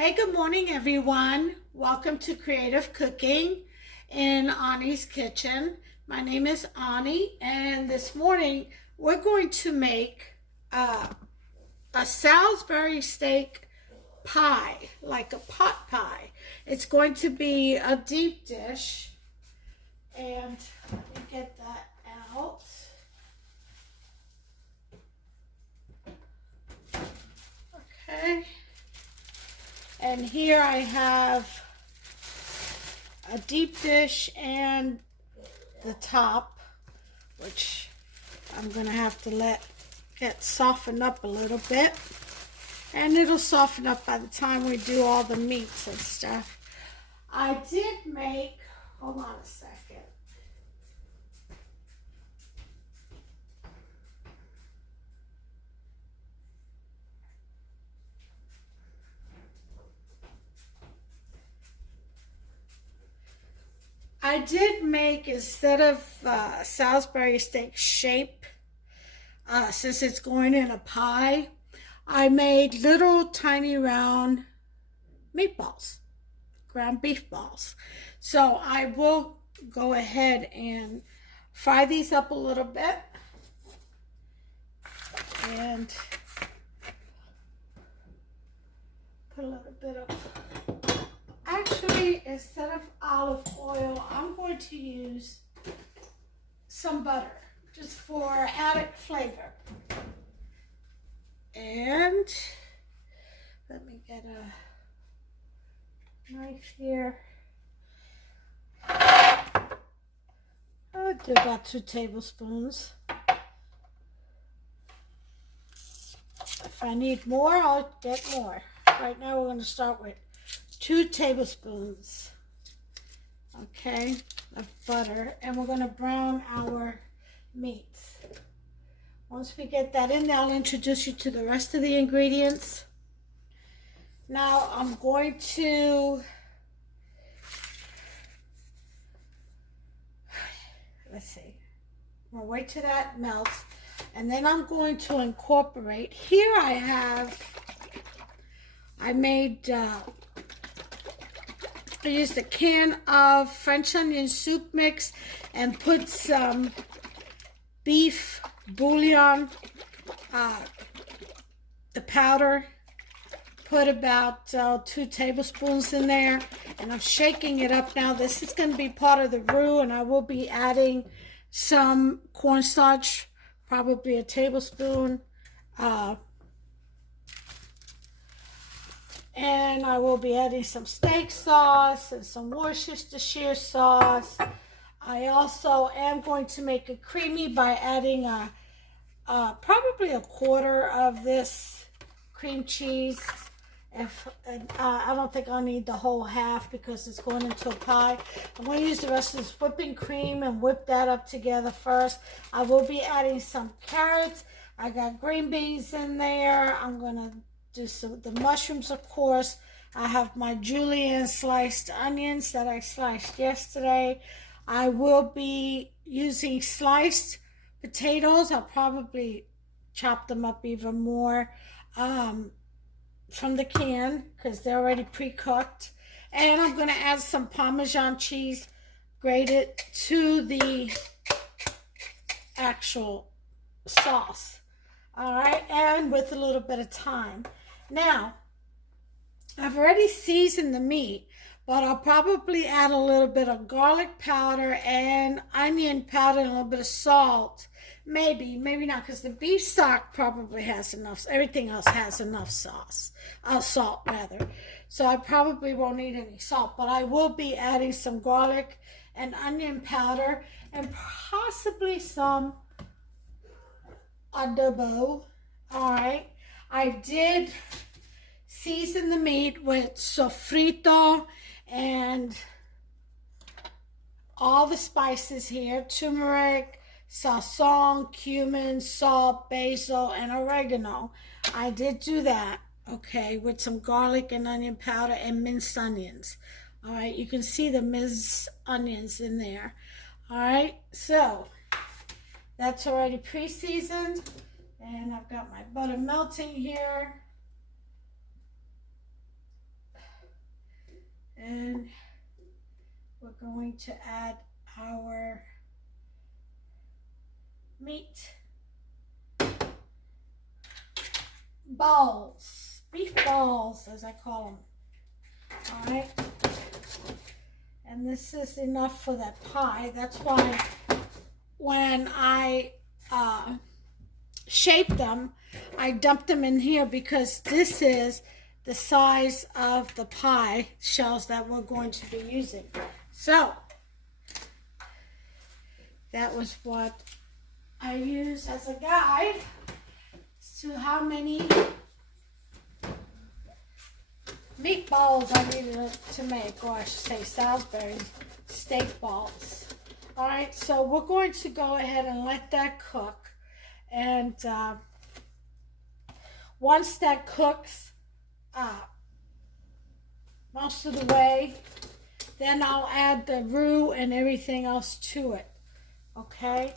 Hey, good morning, everyone. Welcome to Creative Cooking in Ani's Kitchen. My name is Ani, and this morning we're going to make a Salisbury steak pie, like a pot pie. It's going to be a deep dish, and let me get that out. Okay. And here I have a deep dish and the top, which I'm gonna have to get softened up a little bit. And it'll soften up by the time we do all the meats and stuff. I did make, hold on a second. I did make, instead of Salisbury steak shape, since it's going in a pie, I made little tiny round meatballs, ground beef balls. So I will go ahead and fry these up a little bit. And put a little bit of, actually, instead of olive oil, I'm going to use some butter, just for added flavor. And let me get a knife here. I'll do about 2 tablespoons. If I need more, I'll get more. Right now we're going to start with 2 tablespoons, okay, of butter, and we're going to brown our meats. Once we get that in there, I'll introduce you to the rest of the ingredients. Now I'm going to, let's see, I'm going to wait till that melts, and then I'm going to incorporate, here I made, I used a can of French onion soup mix and put some beef bouillon, the powder, put about 2 tablespoons in there, and I'm shaking it up now. This is going to be part of the roux, and I will be adding some cornstarch, probably a tablespoon, and I will be adding some steak sauce and some Worcestershire sauce. I also am going to make it creamy by adding probably a quarter of this cream cheese. I don't think I'll need the whole half because it's going into a pie. I'm going to use the rest of this whipping cream and whip that up together first. I will be adding some carrots. I got green beans in there. I'm going to do the mushrooms, of course. I have my julienne sliced onions that I sliced yesterday. I will be using sliced potatoes. I'll probably chop them up even more from the can because they're already pre-cooked. And I'm going to add some Parmesan cheese grated to the actual sauce. All right, and with a little bit of thyme. Now, I've already seasoned the meat, but I'll probably add a little bit of garlic powder and onion powder and a little bit of salt. Maybe not, because the beef stock probably has enough. Everything else has enough salt rather. So I probably won't need any salt, but I will be adding some garlic and onion powder and possibly some adobo. All right. I did season the meat with sofrito and all the spices here: turmeric, sazon, cumin, salt, basil, and oregano. I did do that, okay, with some garlic and onion powder and minced onions. All right, you can see the minced onions in there. All right, so that's already pre-seasoned, and I've got my butter melting here. And we're going to add our meat balls, beef balls as I call them. All right, and this is enough for that pie. That's why when I shape them, I dump them in here, because this is the size of the pie shells that we're going to be using. So that was what I use as a guide to how many meatballs I needed to make, or I should say Salisbury steak balls. All right, so we're going to go ahead and let that cook. And once that cooks most of the way, then I'll add the roux and everything else to it. Okay?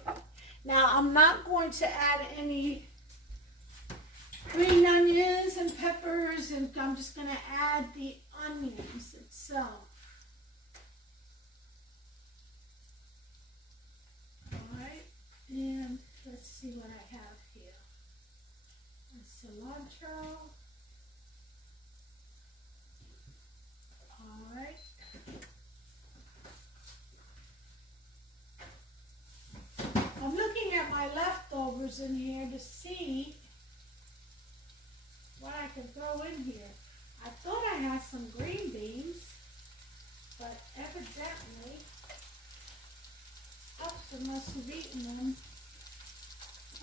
Now, I'm not going to add any green onions and peppers, and I'm just going to add the onions itself. Alright, and let's see what I have here. Cilantro. Alright. I'm looking at my leftovers in here to see what I could throw in here. I thought I had some green beans, but evidently Upson must have eaten them.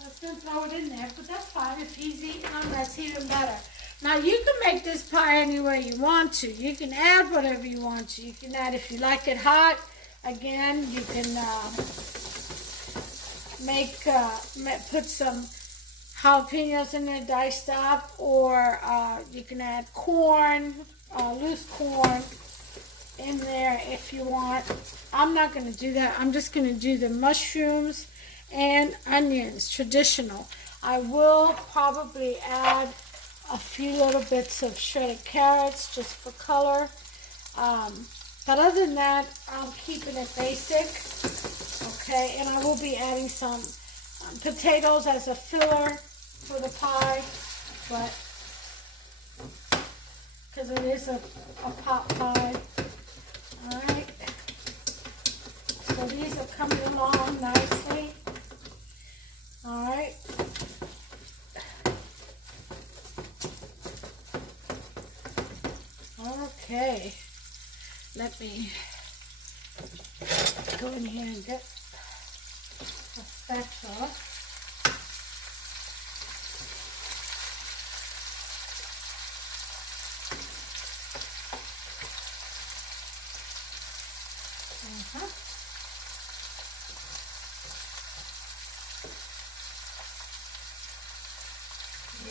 I was going to throw it in there, but that's fine. If he's eating them, that's even better. Now, you can make this pie any way you want to. You can add whatever you want to. You can add, if you like it hot, again, you can put some jalapenos in there diced up, or you can add corn, loose corn in there if you want. I'm not going to do that. I'm just going to do the mushrooms and onions, traditional. I will probably add a few little bits of shredded carrots just for color. But other than that, I'm keeping it basic. Okay, and I will be adding some potatoes as a filler for the pie, but because it is a pot pie. All right. So these are coming along nicely. All right. Okay. Let me go in here and get a spatula.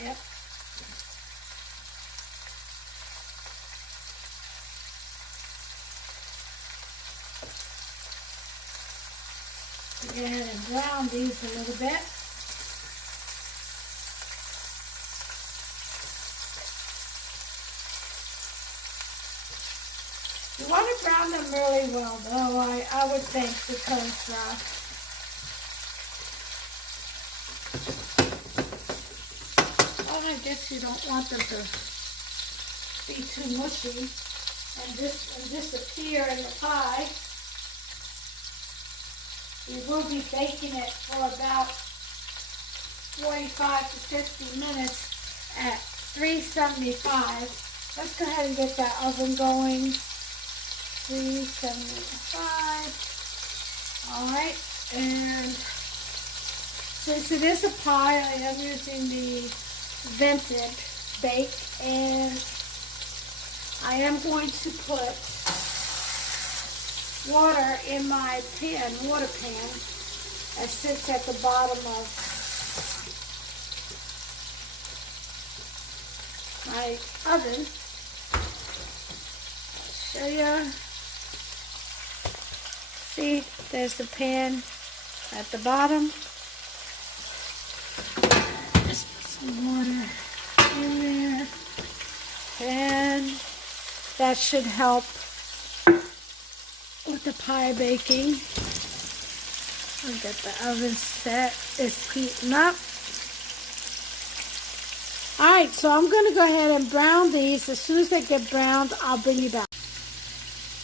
Yep. Go ahead and brown these a little bit. You want to brown them really well, though, I would think, because I guess you don't want them to be too mushy and disappear in the pie. We will be baking it for about 45 to 50 minutes at 375. Let's go ahead and get that oven going. 375. Alright, and since it is a pie, I am using the vented bake, and I am going to put water in my pan, water pan, that sits at the bottom of my oven. I'll show you. See, there's the pan at the bottom. Just put some water in there, and that should help pie baking. I'll get the oven set. It's heating up. Alright, so I'm going to go ahead and brown these. As soon as they get browned, I'll bring you back.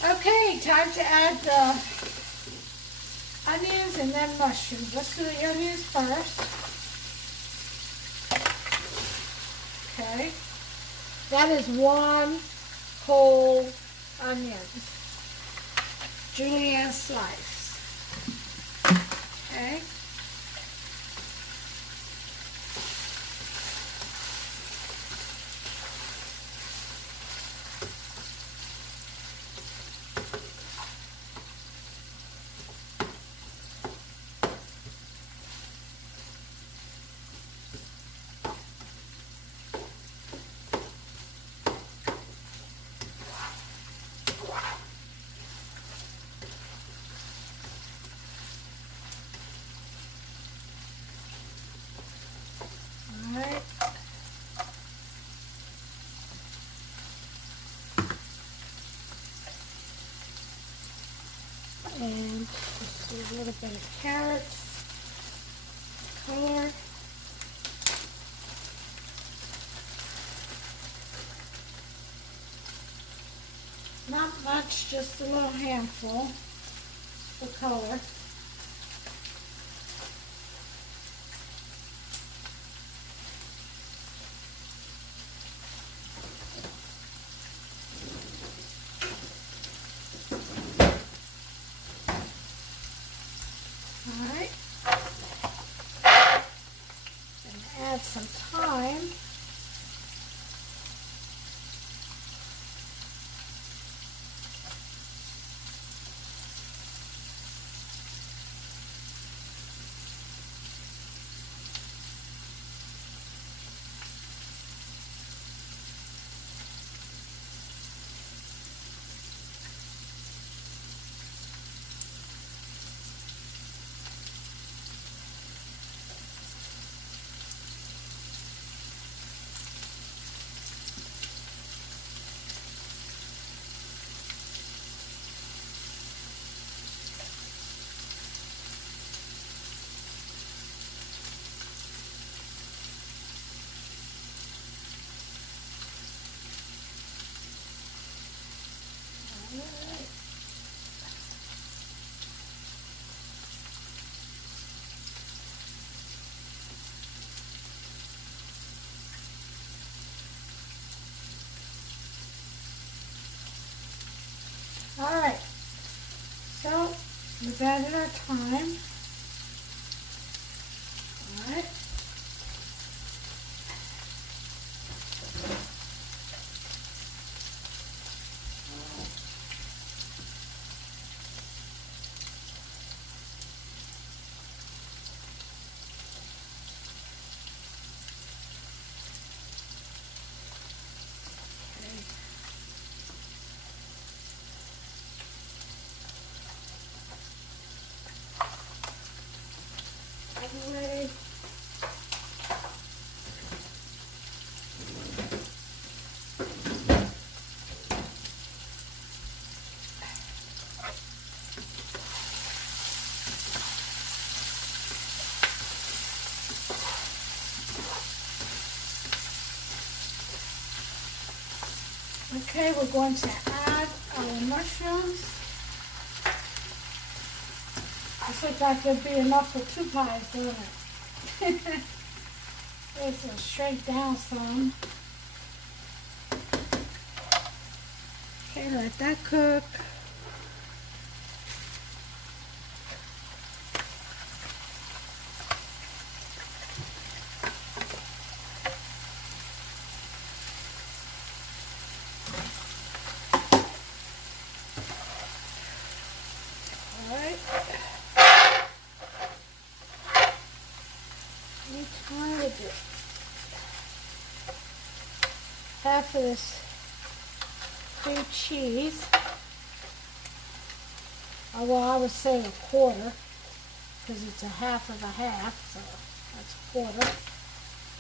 Okay, time to add the onions and then mushrooms. Let's do the onions first. Okay. That is 1 whole onion. Julienne slice. Okay. And just do a little bit of carrots, color. Not much, just a little handful for color. Alright, and add some thyme. Alright, so we've added our thyme. Alright. Away. Okay, we're going to add our mushrooms. This looks like it'd be enough for 2 pies, doesn't it? This will shrink down some. Okay, let that cook. Half of this cream cheese. Oh, well, I would say a quarter because it's a half of a half, so that's a quarter.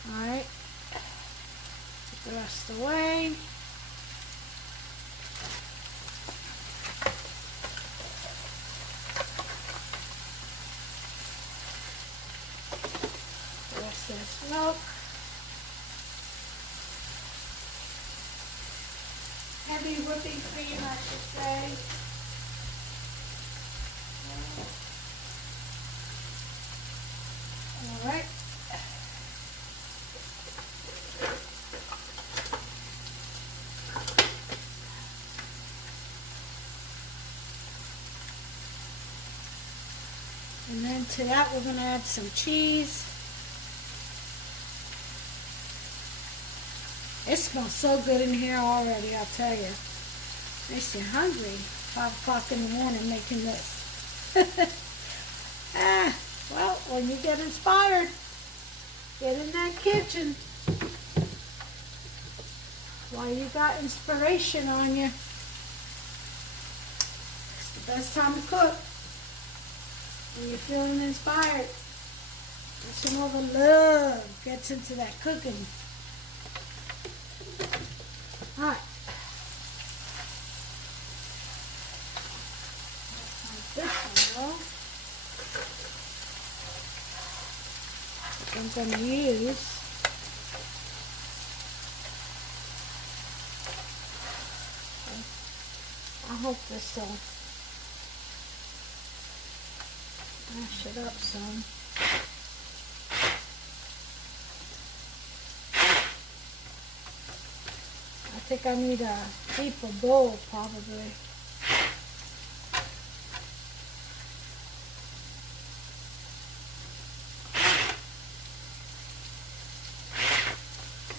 Alright, take the rest away. Nice milk. Heavy whipping cream, I should say. All right. And then to that we're going to add some cheese. It smells so good in here already, I'll tell you. Makes you hungry. 5 o'clock in the morning making this. Well, when you get inspired, get in that kitchen while you got inspiration on you. It's the best time to cook. When you're feeling inspired. That's when all the love gets into that cooking. Alright. This one though. I'm going to use I hope this will mash it up some. I think I need a deeper bowl probably.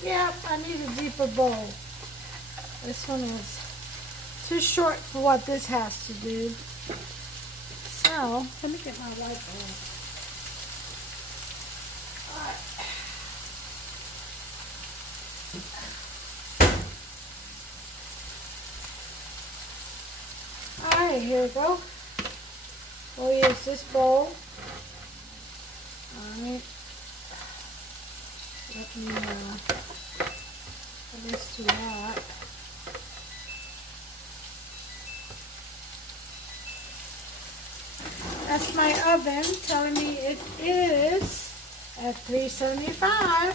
Yep, I need a deeper bowl. This one is too short for what this has to do. So, let me get my white bowl. Alright, here we go. We'll use this bowl. Alright. Let me put this to that. That's my oven telling me it is at 375.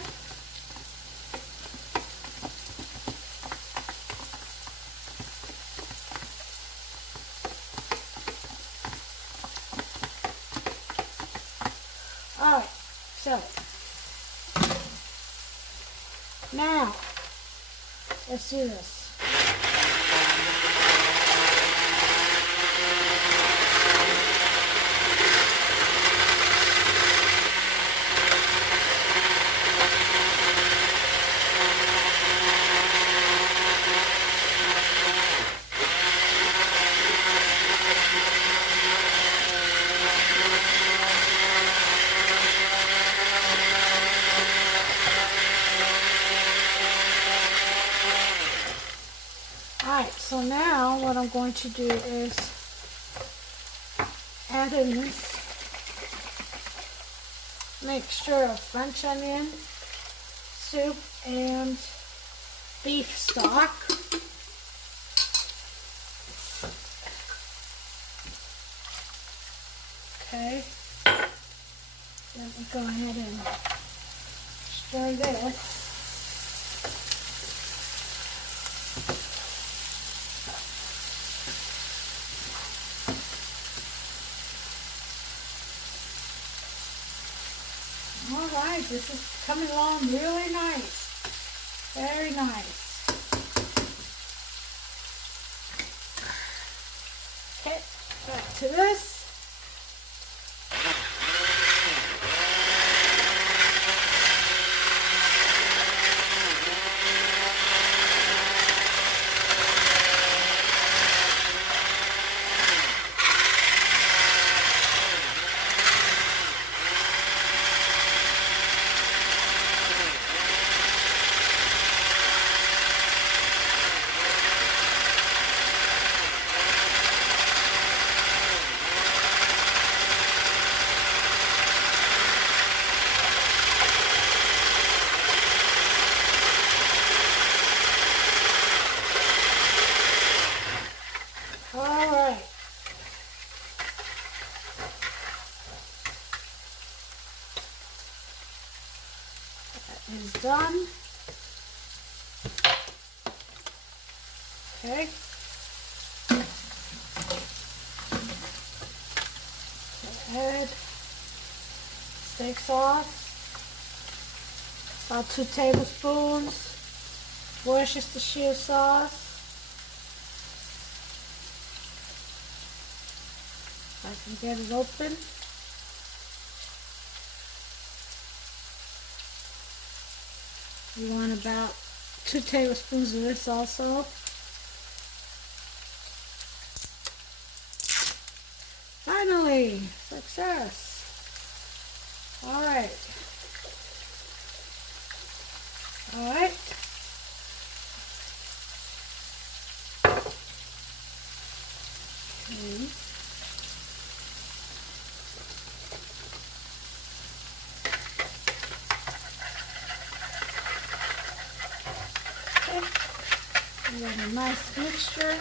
Alright, so now let's do this. Alright, so now what I'm going to do is add in this mixture of French onion soup and beef stock. Okay, let me go ahead and stir this. Alright, this is coming along really nice. Very nice. Okay, back to this. That is done. Okay. Add steak sauce. About 2 tablespoons. Worcestershire sauce. If I can get it open. You want about 2 tablespoons of this also. Finally, success. All right. All right. Okay. We have a nice mixture.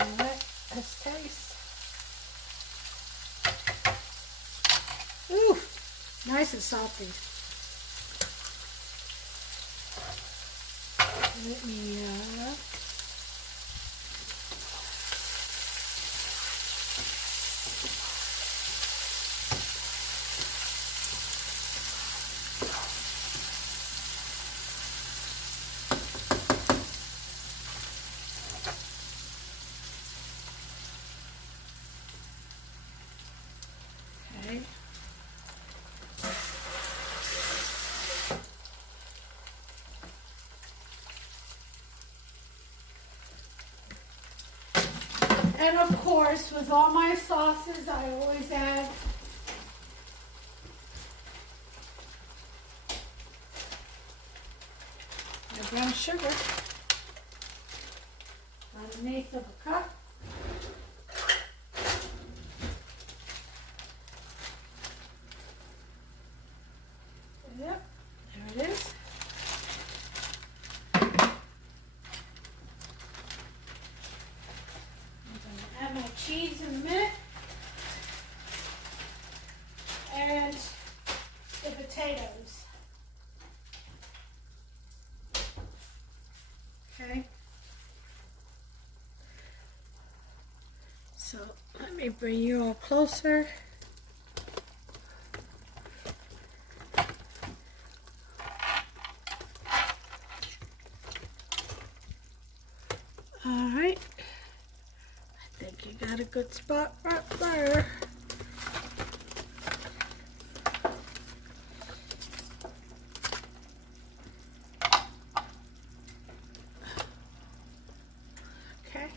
All right, let's taste. Ooh, nice and salty. Let me okay. And of course, with all my sauces, I always add my brown sugar underneath of a cup. Yep, there it is. Add my cheese in a minute, and the potatoes. Okay, so let me bring you all closer. All right. I think you got a good spot right there. Okay.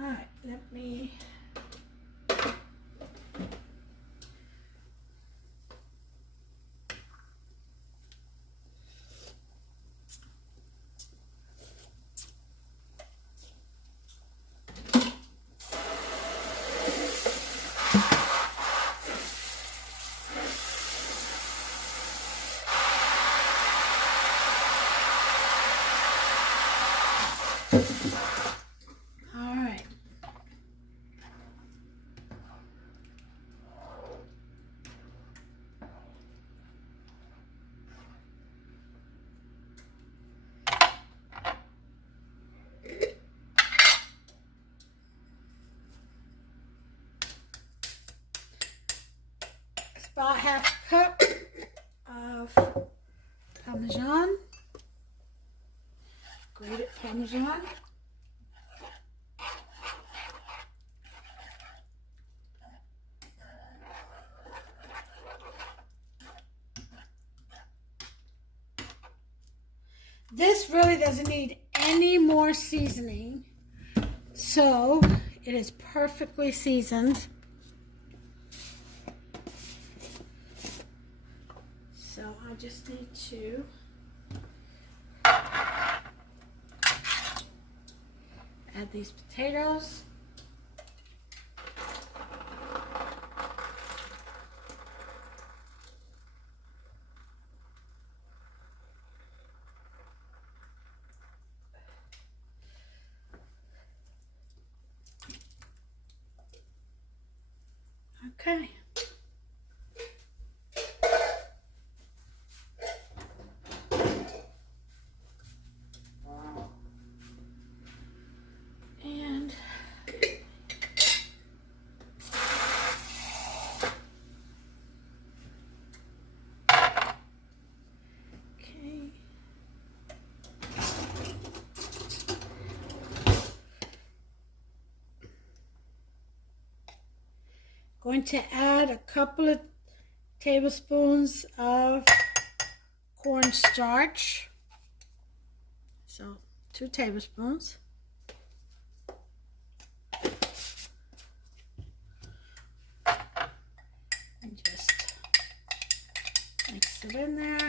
All right, let me all right. It's about half a cup of Parmesan, grated Parmesan. This really doesn't need any more seasoning. So it is perfectly seasoned. So I just need to add these potatoes. Okay. And okay. Going to add a couple of tablespoons of cornstarch. So 2 tablespoons. And just mix it in there.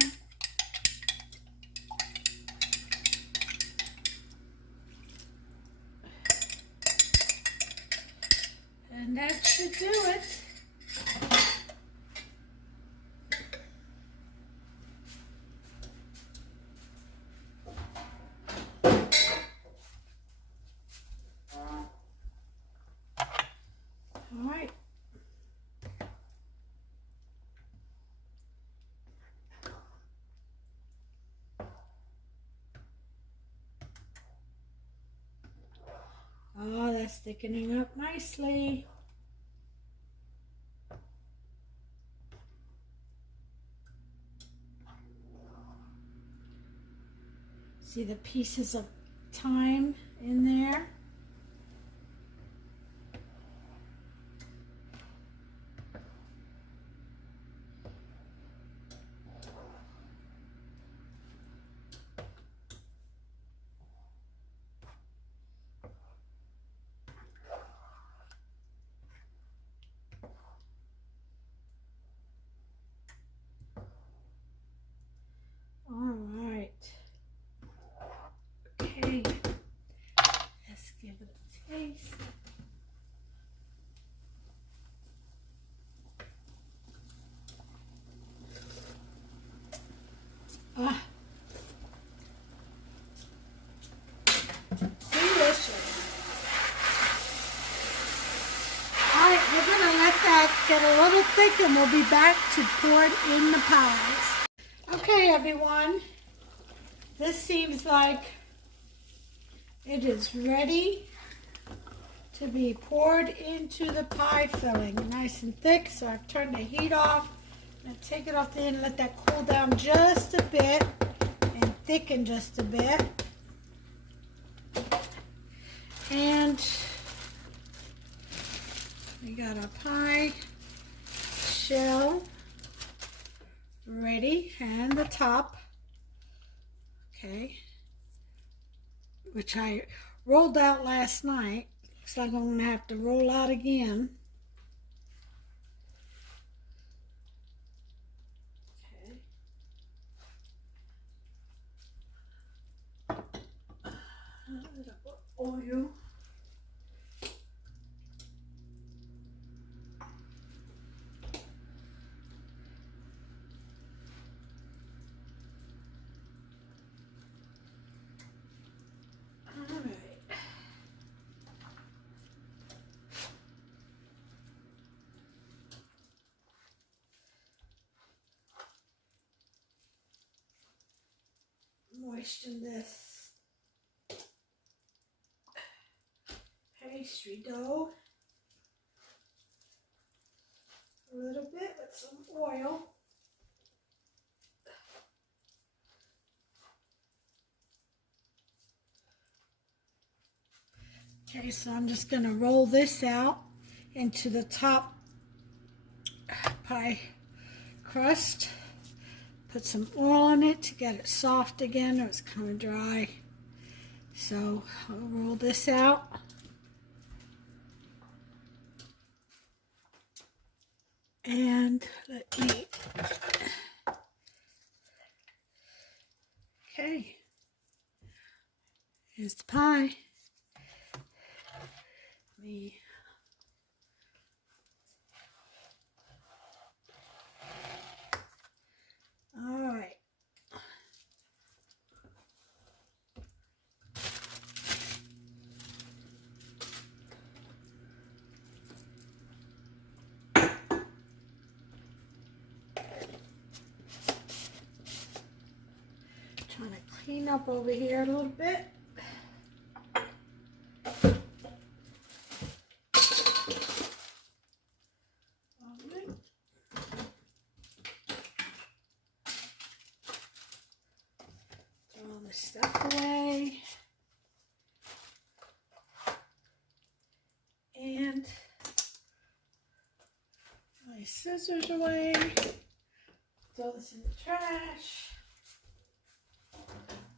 And that should do it. All right. Oh, that's thickening up nicely. See the pieces of thyme in there? All right. Okay. Let's give it a taste. Ah. Delicious. All right, we're going to let that get a little thick and we'll be back to pour it in the pies. Okay, everyone. This seems like it is ready to be poured into the pie filling. Nice and thick, so I've turned the heat off. I'm going to take it off the end and let that cool down just a bit and thicken just a bit. And we got our pie shell ready, and the top, okay, which I rolled out last night. Looks like I'm gonna have to roll out again. Okay. A little oil. Moisten this pastry dough a little bit with some oil. Okay, so I'm just going to roll this out into the top pie crust, put some oil on it to get it soft again. It was kind of dry. So I'll roll this out. And let me, okay, here's the pie. All right. Trying to clean up over here a little bit. Stuff away, and my scissors away. Throw this in the trash.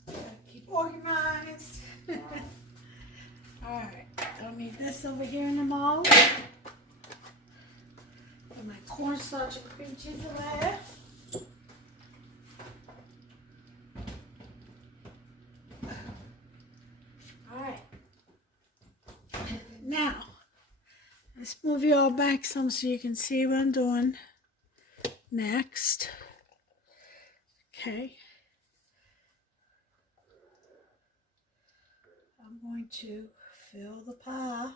Gotta keep organized. All right, don't need this over here in the mall. Put my cornstarch and cream cheese away. Now, let's move you all back some so you can see what I'm doing next. Okay. I'm going to fill the pie.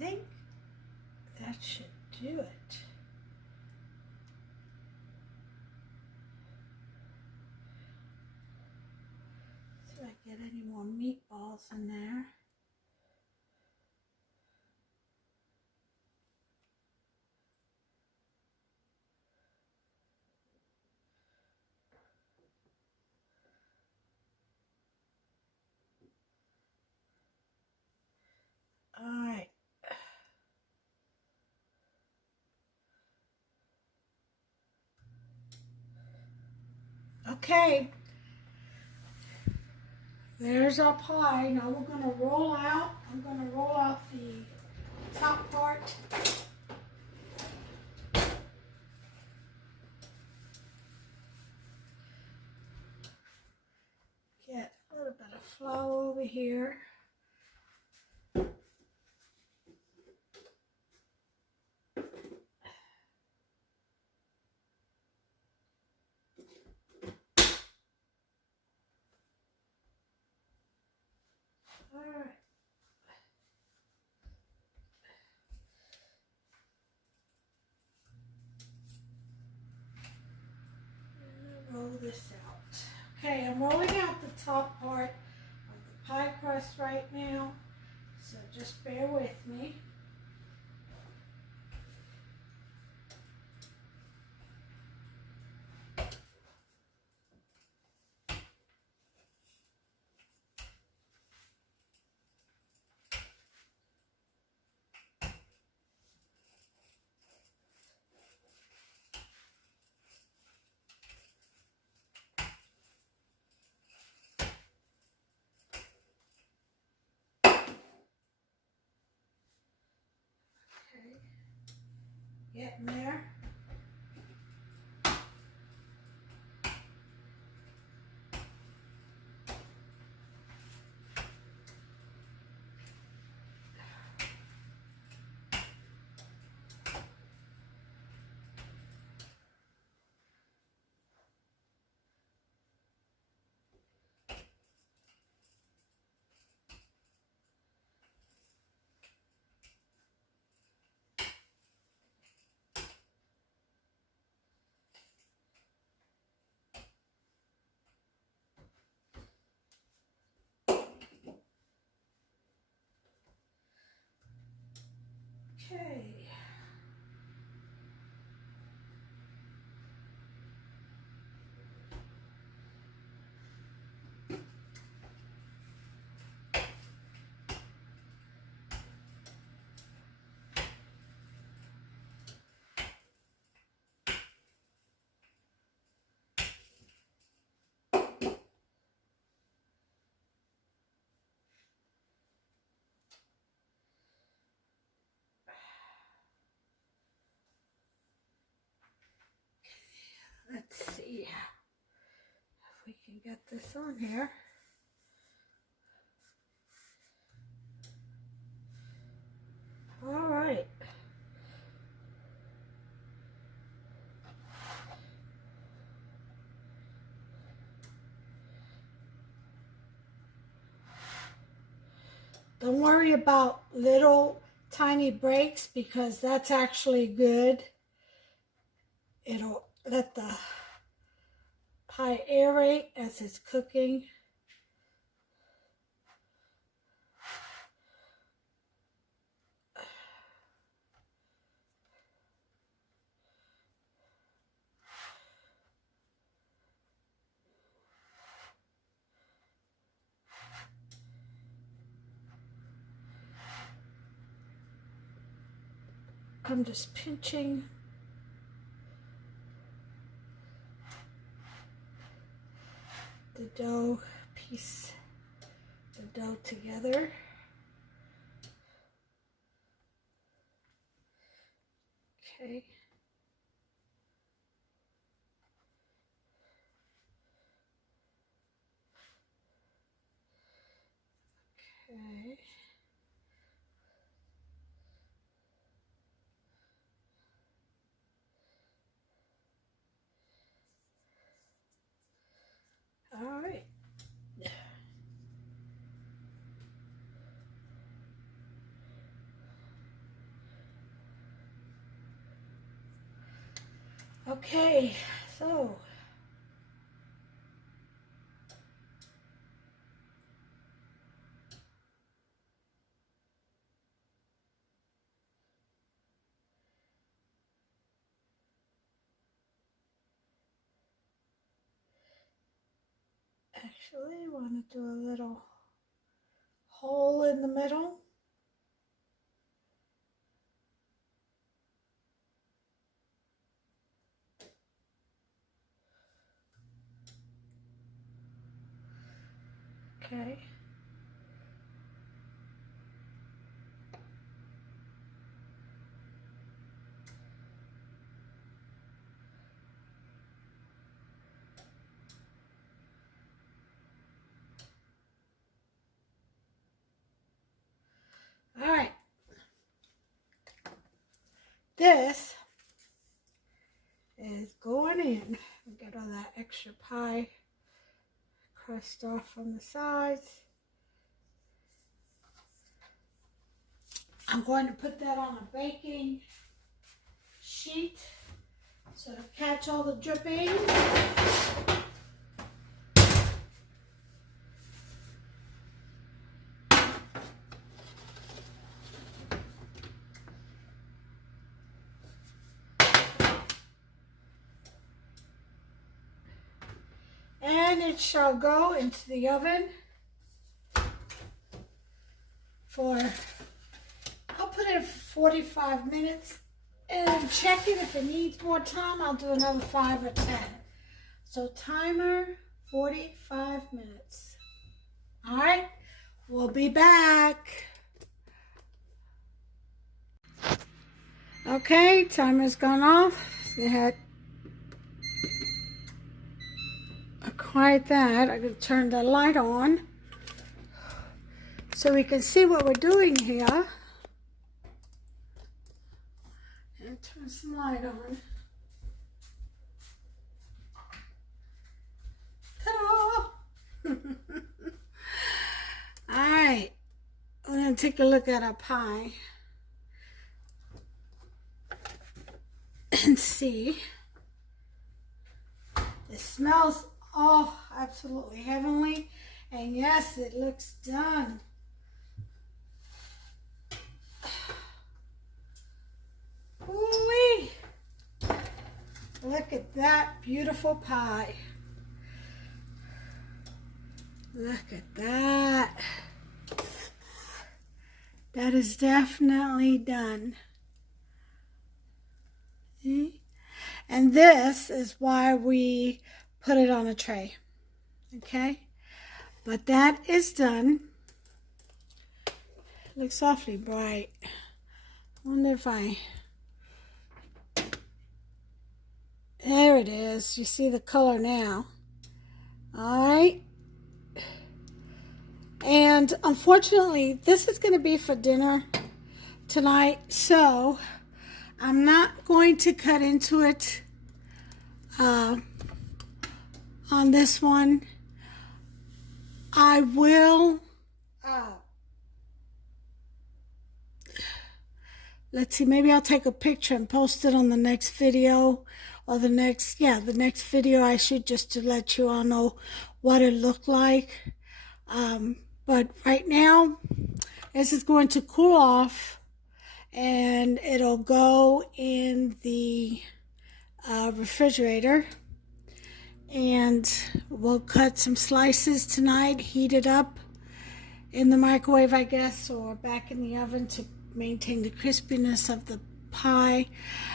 I think that should do it. See if I get any more meatballs in there. All right. Okay, there's our pie. Now we're going to roll out. I'm going to roll out the top part. Get a little bit of flour over here. All right. Roll this out. Okay, I'm rolling out the top part of the pie crust right now, so just bear with me. Getting there. Okay. Let's see if we can get this on here. All right. Don't worry about little tiny breaks because that's actually good. It'll let the pie aerate as it's cooking. I'm just pinching the dough together. Okay. Okay. All right. Okay, so actually I want to do a little hole in the middle. Okay. All right. This is going in. Get all that extra pie crust off from the sides. I'm going to put that on a baking sheet so to catch all the drippings. And it shall go into the oven for, I'll put it for 45 minutes and check it. If it needs more time, I'll do another 5 or 10. So timer, 45 minutes. All right, we'll be back. Okay, timer's gone off. Go ahead. Quiet that. I'm going to turn the light on so we can see what we're doing here. And turn some light on. Ta-da! Alright, we're going to take a look at our pie and see. It smells absolutely heavenly, and yes, it looks done. Look at that beautiful pie. Look at that. That is definitely done. See? And this is why we put it on a tray. Okay? But that is done. Looks awfully bright. I wonder if there it is. You see the color now. Alright. And unfortunately, this is going to be for dinner tonight. So, I'm not going to cut into it on this one. I will... let's see, maybe I'll take a picture and post it on the next video, or the next video I shoot, just to let you all know what it looked like. But right now, this is going to cool off, and it'll go in the refrigerator, and we'll cut some slices tonight, heat it up in the microwave, I guess, or back in the oven to maintain the crispiness of the pie.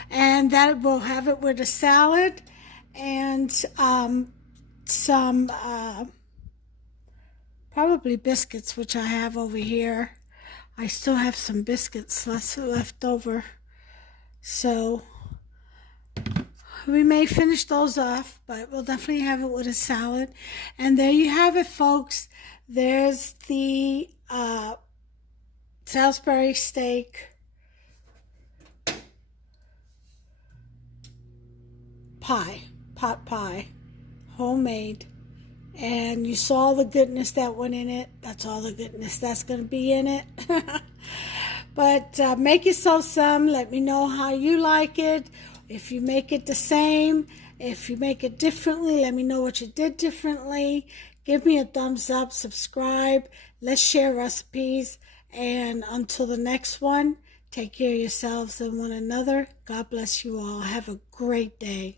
And that we'll have it with a salad and some probably biscuits, which I have over here. I still have some biscuits left over, so we may finish those off, but we'll definitely have it with a salad. And there you have it, folks. There's the Salisbury steak pie, pot pie, homemade. And you saw the goodness that went in it. That's all the goodness that's going to be in it. But make yourself some. Let me know how you like it. If you make it the same, if you make it differently, let me know what you did differently. Give me a thumbs up, subscribe. Let's share recipes. And until the next one, take care of yourselves and one another. God bless you all. Have a great day.